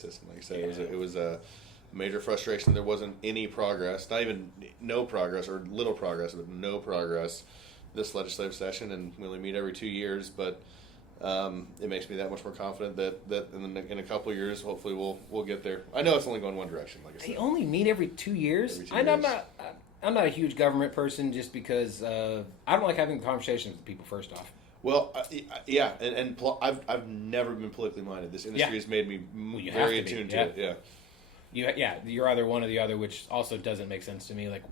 system. Like I said, it was a major frustration. There wasn't any progress, not even no progress or little progress, but no progress this legislative session, and we only meet every 2 years. But it makes me that much more confident that in a couple of years, hopefully we'll get there. I know it's only going one direction. Like I said, they only meet every 2 years. Every 2 I know years. I'm not a huge government person, just because I don't like having conversations with people. First off. Well, yeah, I've never been politically minded. This industry has made me very attuned to it. Yeah. You're either one or the other, which also doesn't make sense to me. Like,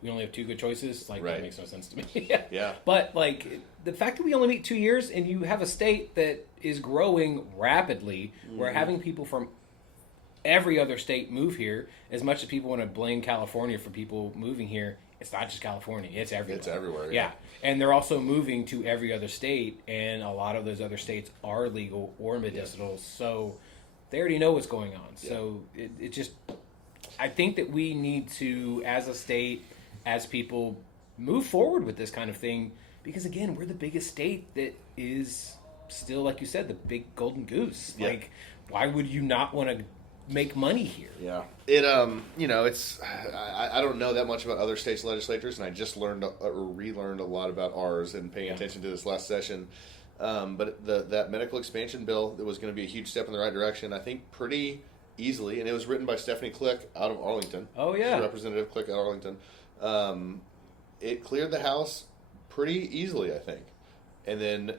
we only have two good choices. Like, Right. That makes no sense to me. Yeah. But like the fact that we only meet 2 years, and you have a state that is growing rapidly, we're having people from every other state move here. As much as people want to blame California for people moving here, it's not just California; it's everywhere. It's everywhere. Yeah, and they're also moving to every other state, and a lot of those other states are legal or medicinal, so they already know what's going on. So it just, I think that we need to, as a state, as people, move forward with this kind of thing, because again, we're the biggest state that is still, like you said, the big golden goose. Yeah. Like, why would you not want to make money here? Yeah. It it's I don't know that much about other states' legislatures, and I just learned or relearned a lot about ours and paying attention to this last session. But that medical expansion bill that was going to be a huge step in the right direction, I think pretty easily, and it was written by Stephanie Click out of Arlington. Oh yeah, Representative Click out of Arlington. It cleared the House pretty easily, I think, and then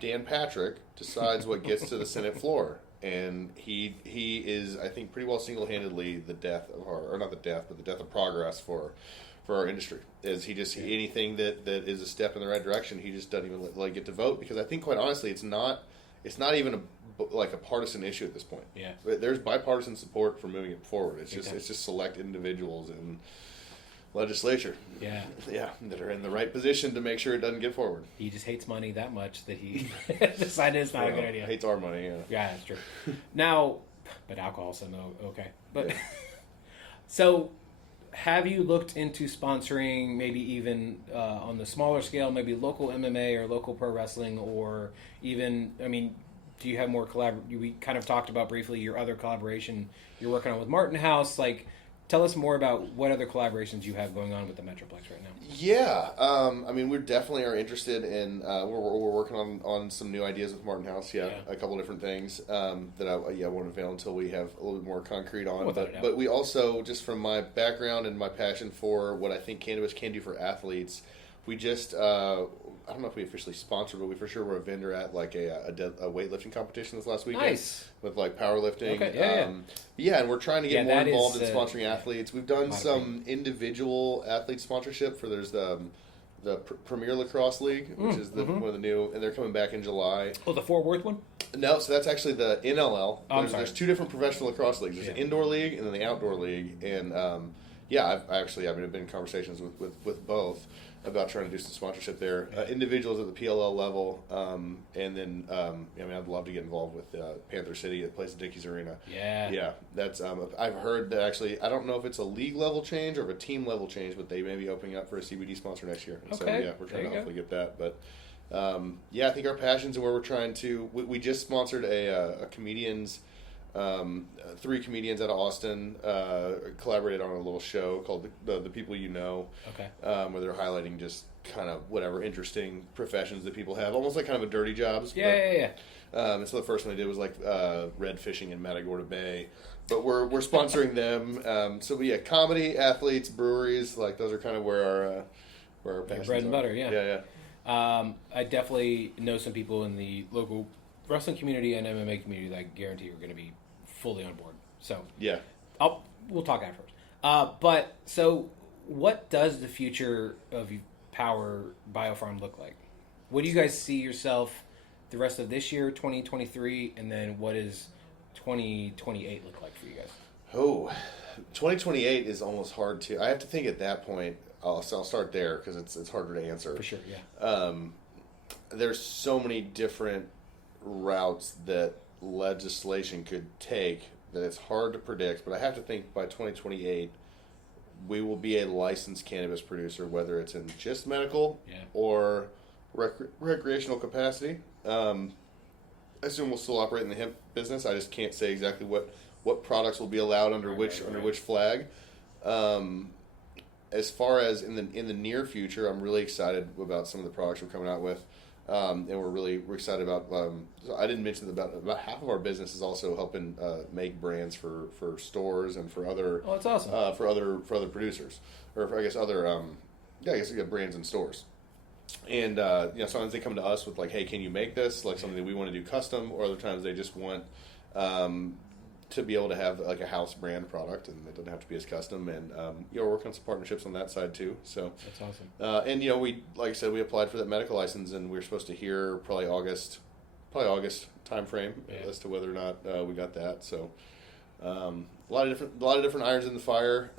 Dan Patrick decides what gets to the Senate floor. And he is, I think, pretty well single-handedly the death of not the death, but the death of progress for our industry. Is he just anything that is a step in the right direction, he just doesn't even let get to vote, because I think, quite honestly, it's not even a partisan issue at this point. Yeah, there's bipartisan support for moving it forward. It's just select individuals in legislature. Yeah, that are in the right position to make sure it doesn't get forward. he just hates money that much that he decided it's not a good idea. Hates our money. Yeah, that's true. Now, but alcohol, so no, okay. But so, have you looked into sponsoring, maybe even on the smaller scale, maybe local MMA or local pro wrestling, or even, I mean, do you have more we kind of talked about briefly your other collaboration you're working on with Martin House. Like, tell us more about what other collaborations you have going on with the Metroplex right now. Yeah, I mean, we definitely are interested in. We're working on some new ideas with Martin House. Yeah. A couple different things that I won't unveil until we have a little bit more concrete on. But we also, just from my background and my passion for what I think cannabis can do for athletes, we just I don't know if we officially sponsored, but we for sure were a vendor at like a weightlifting competition this last weekend. Nice. With like powerlifting. Okay, yeah, and we're trying to get more involved in sponsoring yeah, athletes. We've done some individual athlete sponsorship for there's the Premier Lacrosse League, which is one of the new, and they're coming back in July. Oh, the Fort Worth one? No, so that's actually the NLL. There's two different professional lacrosse leagues. There's an indoor league and then the outdoor league. And I've been in conversations with both about trying to do some sponsorship there. Individuals at the PLL level, and then I'd love to get involved with Panther City that plays at Dickies Arena. Yeah, that's I've heard that actually. I don't know if it's a league level change or a team level change, but they may be opening up for a CBD sponsor next year. Okay. So we're trying to hopefully get that. But I think our passions and where we're trying to. We just sponsored a comedians. 3 comedians out of Austin collaborated on a little show called the People You Know. Okay. Where they're highlighting just kind of whatever interesting professions that people have, almost like kind of a dirty jobs. Yeah. And so the first one they did was like red fishing in Matagorda Bay, but we're sponsoring them. Comedy, athletes, breweries, like those are kind of where our passions bread and butter. Yeah. I definitely know some people in the local wrestling community and MMA community that I guarantee are going to be fully on board. So yeah, we'll talk afterwards. But so, what does the future of Power BioPharm look like? What do you guys see yourself the rest of this year, 2023, and then what does 2028 look like for you guys? Oh, 2028 is almost hard to. I have to think at that point. I'll start there because it's harder to answer. For sure, yeah. There's so many different routes that legislation could take that it's hard to predict, but I have to think by 2028 we will be a licensed cannabis producer, whether it's in just medical or recreational capacity. I assume we'll still operate in the hemp business. I just can't say exactly what products will be allowed under which flag. As far as in the near future, I'm really excited about some of the products we're coming out with, and we're excited about. So I didn't mention that about half of our business is also helping make brands for stores and for other. Oh, that's awesome. For other producers, or for, I guess other brands and stores. And sometimes they come to us with like, hey, can you make this? Like something that we want to do custom, or other times they just want to be able to have like a house brand product, and it doesn't have to be as custom. And we're working on some partnerships on that side too. So that's awesome. And we, like I said, we applied for that medical license, and we were supposed to hear probably August time frame as to whether or not we got that. So a lot of different irons in the fire.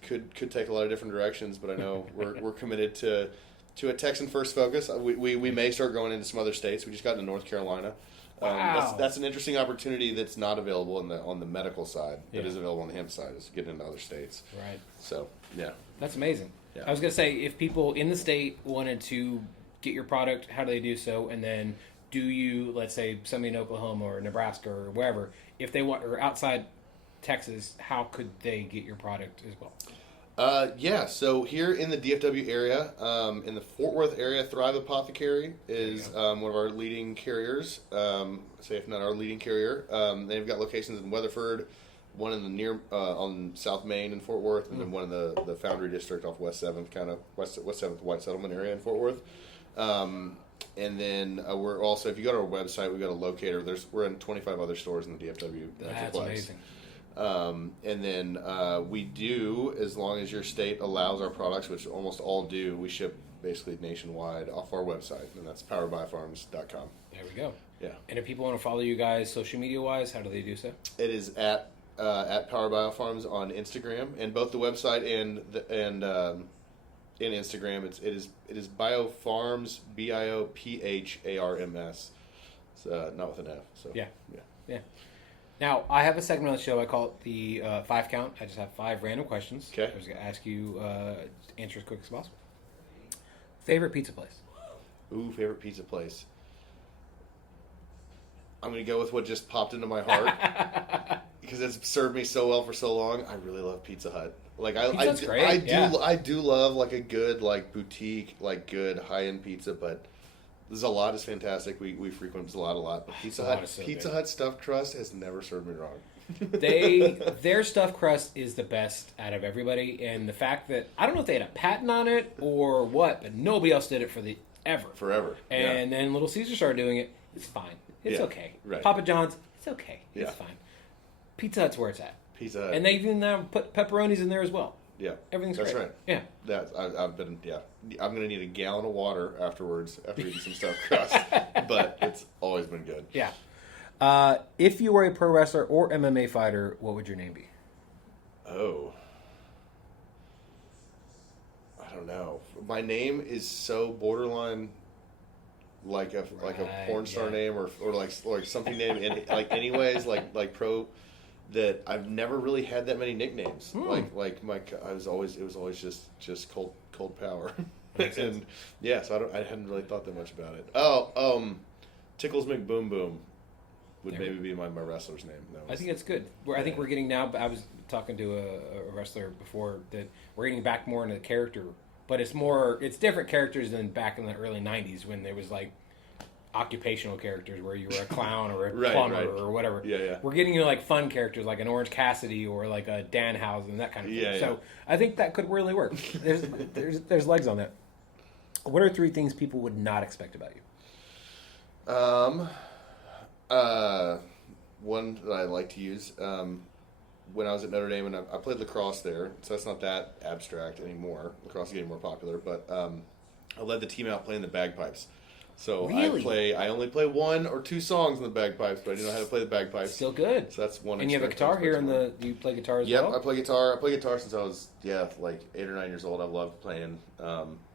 Could take a lot of different directions, but I know we're committed to a Texan first focus. We may start going into some other states. We just got into North Carolina. Wow. That's an interesting opportunity that's not available on the medical side. That is available on the hemp side, is getting into other states. Right. So yeah, that's amazing. Yeah. I was gonna say, if people in the state wanted to get your product, how do they do so? And then, do you, let's say somebody in Oklahoma or Nebraska or wherever, if they want, or outside Texas, how could they get your product as well? So here in the DFW area, in the Fort Worth area, Thrive Apothecary is one of our leading carriers. Say if not our leading carrier. They've got locations in Weatherford, one in the on South Main in Fort Worth, and then one in the Foundry District off West 7th, kind of West 7th White Settlement area in Fort Worth. And then we're also, if you go to our website, we've got a locator. We're in 25 other stores in the DFW. That's amazing. And then we do, as long as your state allows our products, which almost all do, we ship basically nationwide off our website, and that's powerbiofarms.com. There we go. Yeah. And if people want to follow you guys social media wise, how do they do so? It is at Power BioPharms on Instagram, and both the website and in Instagram. It is BioPharms, BIOPHARMS. It's not with an F. So yeah. Now, I have a segment on the show. I call it the 5 count. I just have 5 random questions. Okay. I was going to ask you to answer as quick as possible. Favorite pizza place? Ooh, favorite pizza place. I'm going to go with what just popped into my heart because it's served me so well for so long. I really love Pizza Hut. Like I do love like a good like boutique, like good high-end pizza, but there's a lot is fantastic. We frequent a lot. But Pizza Hut stuffed crust has never served me wrong. Their stuffed crust is the best out of everybody, and the fact that I don't know if they had a patent on it or what, but nobody else did it forever. And then Little Caesar started doing it. It's fine. It's okay. Right. Papa John's. It's okay. It's fine. Pizza Hut's where it's at. Pizza Hut. And they even put pepperonis in there as well. Yeah, everything's that's great. Right. Yeah, I've been. Yeah, I'm gonna need a gallon of water afterwards after eating some stuffed crust, but it's always been good. Yeah. If you were a pro wrestler or MMA fighter, what would your name be? Oh, I don't know. My name is so borderline, like a porn star name or like something named anyways like pro. That I've never really had that many nicknames. It was always just Colt Power, and so I hadn't really thought that much about it. Tickles McBoom Boom would maybe be my wrestler's name. I think that's good. I think we're getting now. I was talking to a wrestler before that we're getting back more into the character, but it's different characters than back in the early '90s when there was like occupational characters where you were a clown or a plumber or whatever. Yeah. We're getting you like fun characters like an Orange Cassidy or like a Danhausen, that kind of thing. So I think that could really work. There's legs on that. What are 3 things people would not expect about you? One that I like to use when I was at Notre Dame, and I played lacrosse there, so that's not that abstract anymore. Lacrosse is getting more popular, but I led the team out playing the bagpipes. So really? I only play 1 or 2 songs in the bagpipes, but I do know how to play the bagpipes. Still good. So that's one. And you have a guitar here do you play guitar as well? Yep, I play guitar. I play guitar since I was like 8 or 9 years old. I love playing.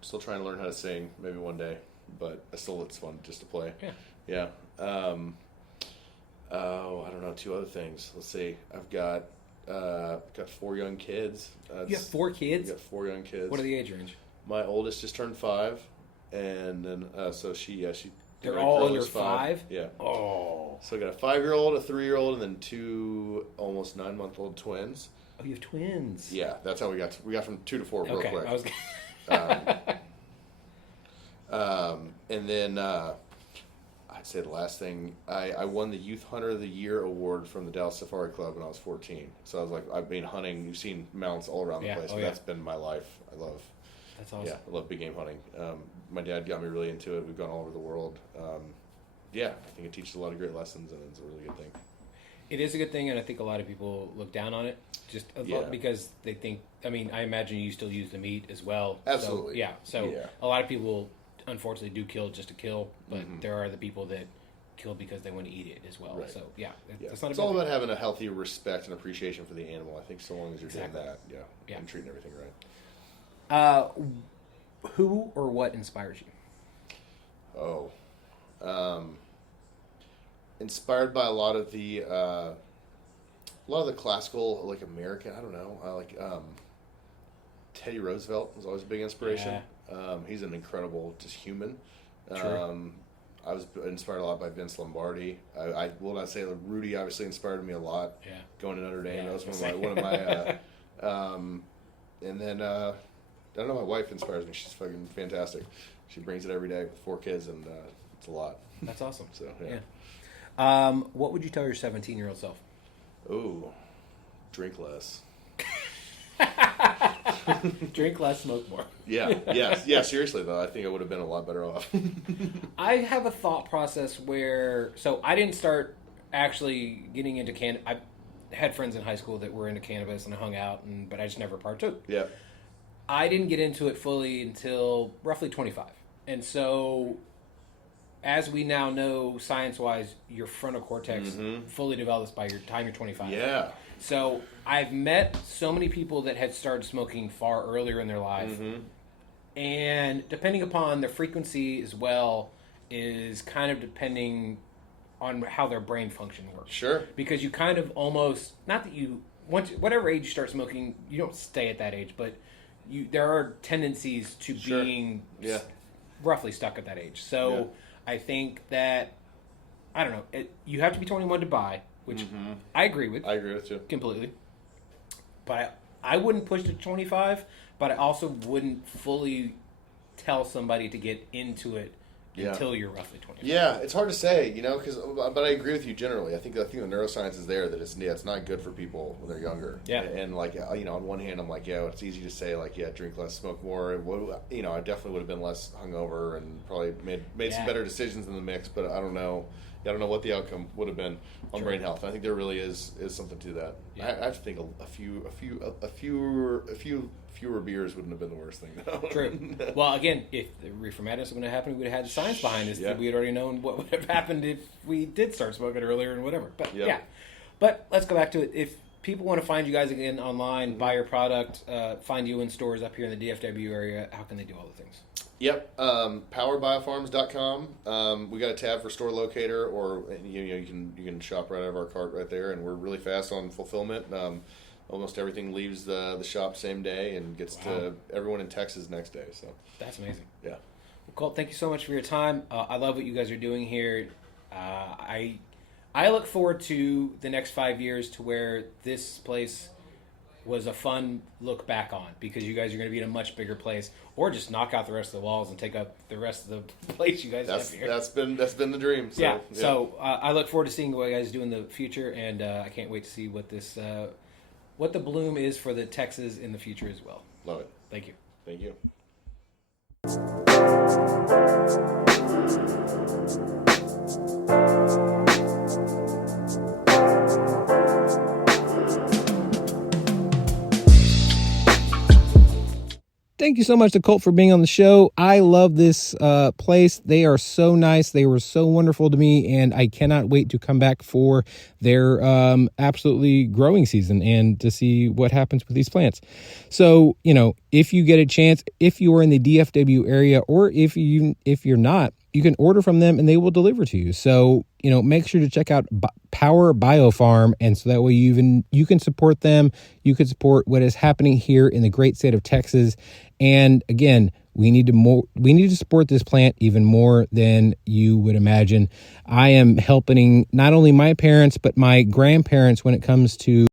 Still trying to learn how to sing, maybe one day, but it's fun just to play. Yeah. I don't know, 2 other things. Let's see. I've got 4 young kids. You have 4 kids? I've got 4 young kids. What are the age range? My oldest just turned 5. And then, so she They're all under 5? Yeah. Oh. So I got a 5-year-old, a 3-year-old, and then 2 almost 9-month-old twins. Oh, you have twins. Yeah, that's how we got from 2 to 4 real Okay, quick. I was. And then I'd say the last thing, I won the Youth Hunter of the Year award from the Dallas Safari Club when I was 14. So I was like, I've been hunting. You've seen mounts all around the place. Oh, That's been my life. I love. That's awesome. Yeah, I love big game hunting. My dad got me really into it. We've gone all over the world. Yeah, I think it teaches a lot of great lessons, and it's a really good thing. It is a good thing, and I think a lot of people look down on it just because they think. I mean, I imagine you still use the meat as well. Absolutely. So a lot of people, unfortunately, do kill just to kill, but there are the people that kill because they want to eat it as well. Right. So it's all about having a healthy respect and appreciation for the animal. I think so long as you're doing that, and treating everything right. Who or what inspires you? Inspired by a lot of the classical, like American. I don't know. Teddy Roosevelt was always a big inspiration. Yeah. He's an incredible, just human. True. I was inspired a lot by Vince Lombardi. I will not say that Rudy obviously inspired me a lot. Yeah. Going to Notre Dame, that was one of my. And then I don't know. My wife inspires me. She's fucking fantastic. She brings it every day with 4 kids, and it's a lot. That's awesome. So what would you tell your 17-year-old self? Ooh, drink less. Drink less, smoke more. Yeah. Seriously though, I think I would have been a lot better off. I have a thought process where, so I didn't start actually getting into cannabis. I had friends in high school that were into cannabis and I hung out, but I just never partook. Yeah. I didn't get into it fully until roughly 25, and so as we now know, science-wise, your frontal cortex fully develops by your time you're 25. Yeah. So I've met so many people that had started smoking far earlier in their life. And depending upon the frequency as well is kind of depending on how their brain function works. Sure. Because you kind of almost, not that you, whatever age you start smoking, you don't stay at that age, but there are tendencies to being roughly stuck at that age. So I think that, I don't know, you have to be 21 to buy, which I agree with. I agree with you. Completely. But I wouldn't push to 25, but I also wouldn't fully tell somebody to get into it until you're roughly 25. Yeah, it's hard to say, but I agree with you generally. I think the neuroscience is there that it's not good for people when they're younger. Yeah. And on one hand, I'm like, it's easy to say, drink less, smoke more. I definitely would have been less hungover and probably made some better decisions in the mix, but I don't know. I don't know what the outcome would have been on brain health. I think there really is something to that. Yeah. I have to think a fewer beers wouldn't have been the worst thing. True. Well, again, if the reefer madness was going to happen, we would have had the science behind us. We had already known what would have happened if we did start smoking earlier and whatever. But But let's go back to it. If people want to find you guys again online, buy your product, find you in stores up here in the DFW area, how can they do all the things? Yep, powerbiofarms.com. We got a tab for store locator, or you can shop right out of our cart right there, and we're really fast on fulfillment. Almost everything leaves the shop same day and gets to everyone in Texas next day. So that's amazing. Yeah. Well, Colt, thank you so much for your time. I love what you guys are doing here. I look forward to the next 5 years to where this place was a fun look back on, because you guys are going to be in a much bigger place, or just knock out the rest of the walls and take up the rest of the place you guys have here. That's been the dream. So, So I look forward to seeing what you guys do in the future, and I can't wait to see what this what the bloom is for the Texas in the future as well. Love it. Thank you. Thank you. Thank you so much to Colt for being on the show. I love this place. They are so nice. They were so wonderful to me, and I cannot wait to come back for their absolutely growing season and to see what happens with these plants. So, if you get a chance, if you are in the DFW area, or if you're not, you can order from them and they will deliver to you. So, make sure to check out Power BioPharm, and so that way you can support them. You can support what is happening here in the great state of Texas. And again, We need to support this plant even more than you would imagine. I am helping not only my parents, but my grandparents when it comes to